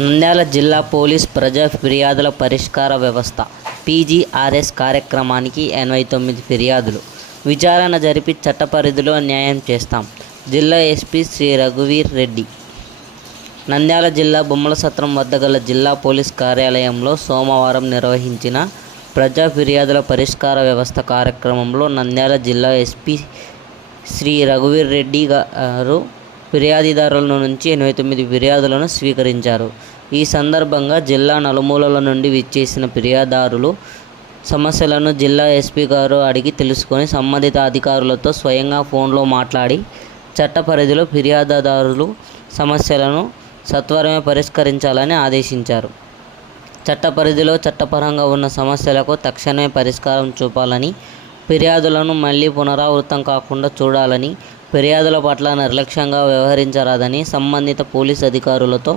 నంద్యాల జిల్లా పోలీస్ ప్రజా ఫిర్యాదుల పరిష్కార వ్యవస్థ పీజీఆర్ఎస్ కార్యక్రమానికి ఎనభై తొమ్మిది ఫిర్యాదులు. విచారణ జరిపి చట్ట పరిధిలో న్యాయం చేస్తాం. జిల్లా ఎస్పీ శ్రీ రఘువీర్ రెడ్డి. నంద్యాల జిల్లా బొమ్మల సత్రం వద్ద గల జిల్లా పోలీస్ కార్యాలయంలో సోమవారం నిర్వహించిన ప్రజా ఫిర్యాదుల పరిష్కార వ్యవస్థ కార్యక్రమంలో నంద్యాల జిల్లా ఎస్పీ శ్రీ రఘువీర్ రెడ్డి గారు ఫిర్యాదుదారుల నుంచి ఎనభై తొమ్మిది ఫిర్యాదులను స్వీకరించారు. ఈ సందర్భంగా జిల్లా నలుమూలల నుండి విచ్చేసిన ఫిర్యాదారులు సమస్యలను జిల్లా ఎస్పీ గారు అడిగి తెలుసుకొని సంబంధిత అధికారులతో స్వయంగా ఫోన్లో మాట్లాడి చట్ట పరిధిలో ఫిర్యాదుదారులు సమస్యలను సత్వరమే పరిష్కరించాలని ఆదేశించారు. చట్ట పరిధిలో చట్టపరంగా ఉన్న సమస్యలకు తక్షణమే పరిష్కారం చూపాలని ఫిర్యాదులను మళ్ళీ పునరావృతం కాకుండా చూడాలని ఫిర్యాదుల పట్ల నిర్లక్ష్యంగా వ్యవహరించరాదని సంబంధిత పోలీస్ అధికారులతో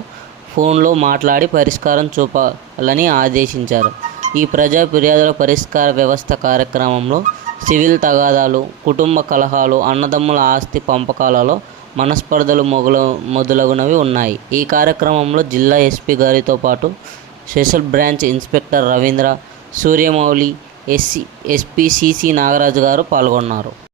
ఫోన్లో మాట్లాడి పరిష్కారం చూపాలని ఆదేశించారు. ఈ ప్రజా ఫిర్యాదుల పరిష్కార వ్యవస్థ కార్యక్రమంలో సివిల్ తగాదాలు కుటుంబ కలహాలు అన్నదమ్ముల ఆస్తి పంపకాలలో మనస్పర్ధలు మొగలు మొదలగునవి ఉన్నాయి. ఈ కార్యక్రమంలో జిల్లా ఎస్పీ గారితో పాటు special branch inspector Ravindra Suryamouli SC SP CC Nagaraju గారు పాల్గొన్నారు.